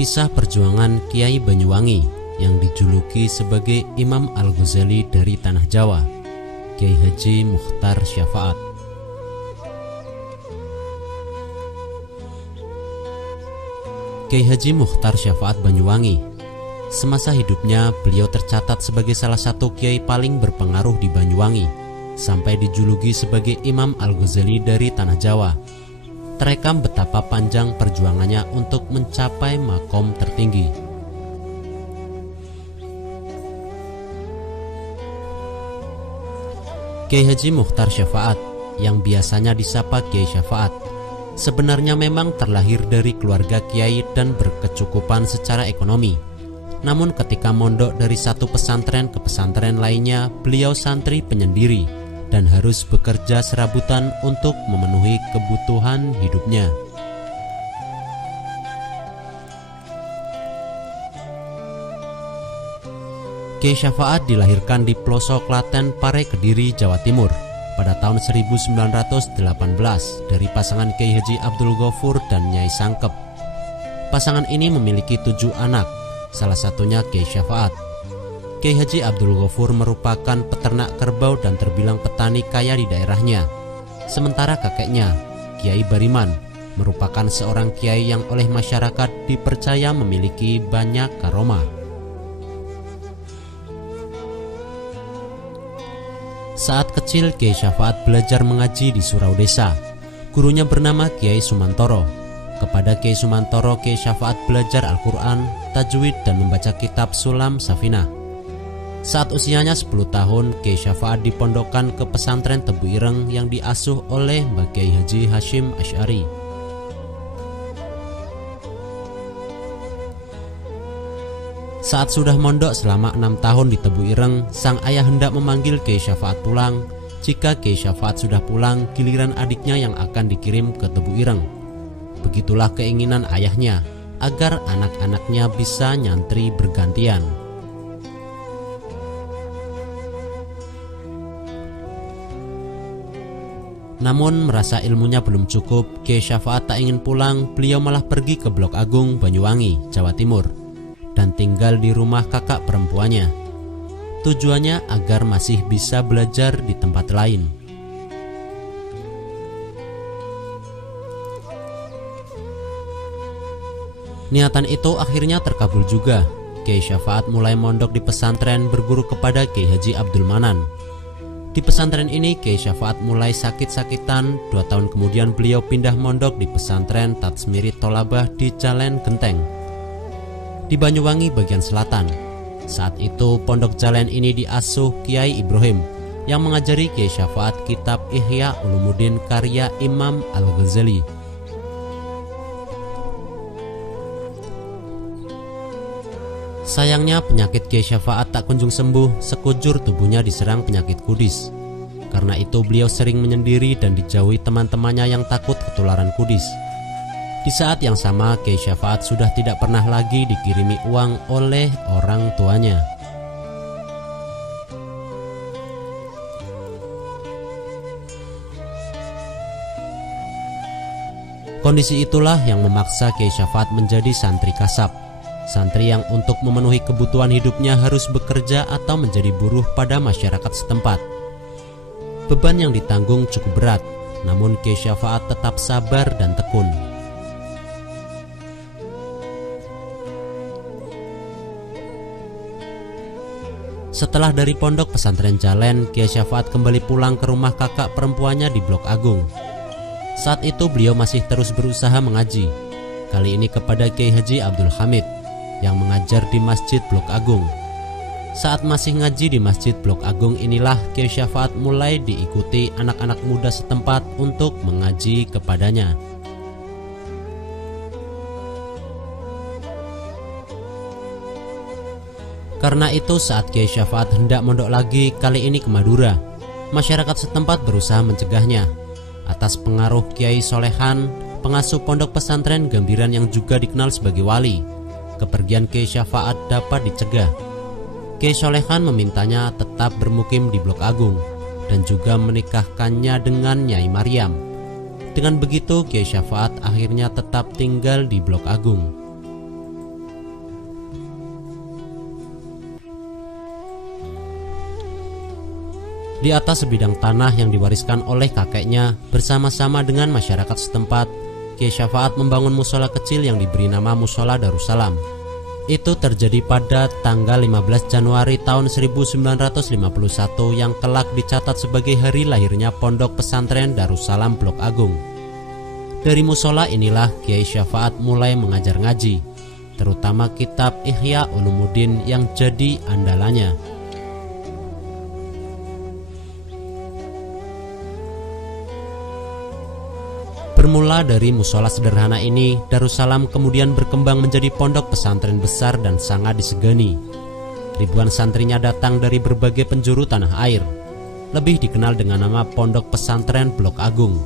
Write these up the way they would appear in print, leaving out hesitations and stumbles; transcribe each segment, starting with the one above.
Kisah perjuangan Kiai Banyuwangi yang dijuluki sebagai Imam Al-Ghazali dari Tanah Jawa, Kiai Haji Mukhtar Syafaat. Kiai Haji Mukhtar Syafaat Banyuwangi, semasa hidupnya beliau tercatat sebagai salah satu kiai paling berpengaruh di Banyuwangi, sampai dijuluki sebagai Imam Al-Ghazali dari Tanah Jawa. Terekam betapa panjang perjuangannya untuk mencapai makom tertinggi. Kiai Haji Mukhtar Syafaat, yang biasanya disapa Kiai Syafaat, sebenarnya memang terlahir dari keluarga kiai dan berkecukupan secara ekonomi. Namun ketika mondok dari satu pesantren ke pesantren lainnya, beliau santri penyendiri dan harus bekerja serabutan untuk memenuhi kebutuhan hidupnya. Kiai Syafaat dilahirkan di pelosok Klaten, Pare, Kediri, Jawa Timur pada tahun 1918 dari pasangan Kiai Haji Abdul Ghafur dan Nyai Sangkep. Pasangan ini memiliki 7 anak, salah satunya Kiai Syafaat. Kiai Haji Abdul Ghafur merupakan peternak kerbau dan terbilang petani kaya di daerahnya. Sementara kakeknya, Kiai Bariman, merupakan seorang kiai yang oleh masyarakat dipercaya memiliki banyak karomah. Saat kecil, Kiai Syafaat belajar mengaji di surau desa. Gurunya bernama Kiai Sumantoro. Kepada Kiai Sumantoro, Kiai Syafaat belajar Al-Quran, tajwid, dan membaca kitab Sulam Safinah. Saat usianya 10 tahun, Kiai Syafaat dipondokkan ke pesantren Tebu Ireng yang diasuh oleh Mbah Kiai Haji Hashim Asy'ari. Saat sudah mondok selama 6 tahun di Tebu Ireng, sang ayah hendak memanggil Kiai Syafaat pulang. Jika Kiai Syafaat sudah pulang, giliran adiknya yang akan dikirim ke Tebu Ireng. Begitulah keinginan ayahnya, agar anak-anaknya bisa nyantri bergantian. Namun merasa ilmunya belum cukup, Kiai Syafaat tak ingin pulang. Beliau malah pergi ke Blok Agung, Banyuwangi, Jawa Timur, dan tinggal di rumah kakak perempuannya. Tujuannya agar masih bisa belajar di tempat lain. Niatan itu akhirnya terkabul juga. Kiai Syafaat mulai mondok di pesantren berguru kepada Kiai Haji Abdul Manan. Di pesantren ini Kiai Syafaat mulai sakit-sakitan. 2 tahun kemudian beliau pindah mondok di pesantren Tatsmiri Tolabah di Jalan Genteng, di Banyuwangi bagian selatan. Saat itu pondok Jalan ini diasuh Kiai Ibrahim yang mengajari Kiai Syafaat kitab Ihya Ulumuddin karya Imam Al-Ghazali. Sayangnya penyakit Kiai Syafaat tak kunjung sembuh, sekujur tubuhnya diserang penyakit kudis. Karena itu beliau sering menyendiri dan dijauhi teman-temannya yang takut ketularan kudis. Di saat yang sama, Kiai Syafaat sudah tidak pernah lagi dikirimi uang oleh orang tuanya. Kondisi itulah yang memaksa Kiai Syafaat menjadi santri kasab. Santri yang untuk memenuhi kebutuhan hidupnya harus bekerja atau menjadi buruh pada masyarakat setempat. Beban yang ditanggung cukup berat, namun Kiai Syafaat tetap sabar dan tekun. Setelah dari pondok pesantren Jalan, Kiai Syafaat kembali pulang ke rumah kakak perempuannya di Blok Agung. Saat itu beliau masih terus berusaha mengaji, kali ini kepada Kiai Haji Abdul Hamid yang mengajar di Masjid Blok Agung. Saat masih ngaji di Masjid Blok Agung inilah Kiai Syafaat mulai diikuti anak-anak muda setempat untuk mengaji kepadanya. Karena itu saat Kiai Syafaat hendak mondok lagi, kali ini ke Madura, masyarakat setempat berusaha mencegahnya. Atas pengaruh Kiai Solehan, pengasuh pondok pesantren Gambiran yang juga dikenal sebagai wali, kepergian Kiai Syafaat dapat dicegah. Kiai Solehan memintanya tetap bermukim di Blok Agung dan juga menikahkannya dengan Nyai Maryam. Dengan begitu Kiai Syafaat akhirnya tetap tinggal di Blok Agung. Di atas sebidang tanah yang diwariskan oleh kakeknya, bersama-sama dengan masyarakat setempat, Kiai Syafaat membangun musola kecil yang diberi nama Musola Darussalam. Itu terjadi pada tanggal 15 Januari tahun 1951 yang kelak dicatat sebagai hari lahirnya Pondok Pesantren Darussalam Blok Agung. Dari musola inilah Kiai Syafaat mulai mengajar ngaji, terutama kitab Ihya Ulumuddin yang jadi andalannya. Bermula dari musola sederhana ini, Darussalam kemudian berkembang menjadi pondok pesantren besar dan sangat disegani. Ribuan santrinya datang dari berbagai penjuru tanah air, lebih dikenal dengan nama Pondok Pesantren Blok Agung.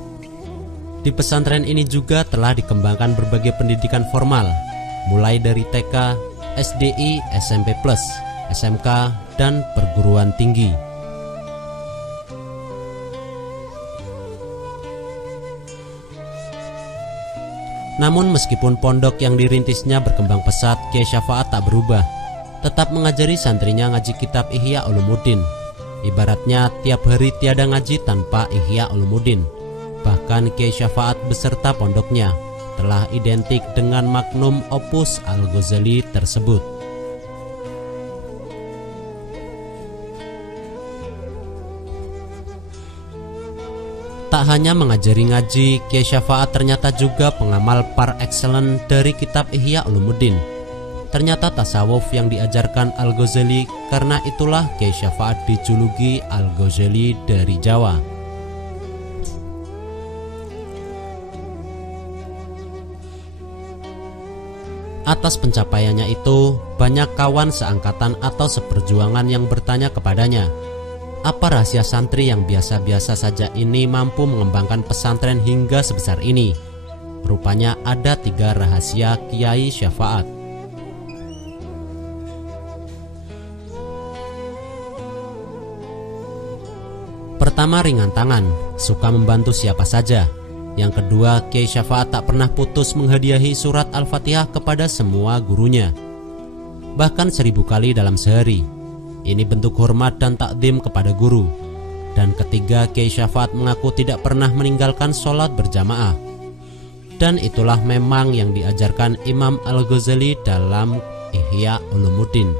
Di pesantren ini juga telah dikembangkan berbagai pendidikan formal, mulai dari TK, SDI, SMP+, SMK, dan perguruan tinggi. Namun meskipun pondok yang dirintisnya berkembang pesat, Kiai Syafaat tak berubah, tetap mengajari santrinya ngaji kitab Ihya Ulumuddin. Ibaratnya tiap hari tiada ngaji tanpa Ihya Ulumuddin. Bahkan Kiai Syafaat beserta pondoknya telah identik dengan magnum opus Al-Ghazali tersebut. Tak hanya mengajari ngaji, Kiai Syafaat ternyata juga pengamal par excellence dari kitab Ihya Ulumuddin. Ternyata tasawuf yang diajarkan Al-Ghazali, karena itulah Kiai Syafaat dijuluki Al-Ghazali dari Jawa. Atas pencapaiannya itu, banyak kawan seangkatan atau seperjuangan yang bertanya kepadanya, apa rahasia santri yang biasa-biasa saja ini mampu mengembangkan pesantren hingga sebesar ini? Rupanya ada 3 rahasia Kiai Syafaat. Pertama, ringan tangan, suka membantu siapa saja. Yang kedua, Kiai Syafaat tak pernah putus menghadiahi surat Al-Fatihah kepada semua gurunya, bahkan 1000 kali dalam sehari. Ini bentuk hormat dan takdim kepada guru. Dan ketiga, Kiai Syafaat mengaku tidak pernah meninggalkan sholat berjamaah. Dan itulah memang yang diajarkan Imam Al-Ghazali dalam Ihya Ulumuddin.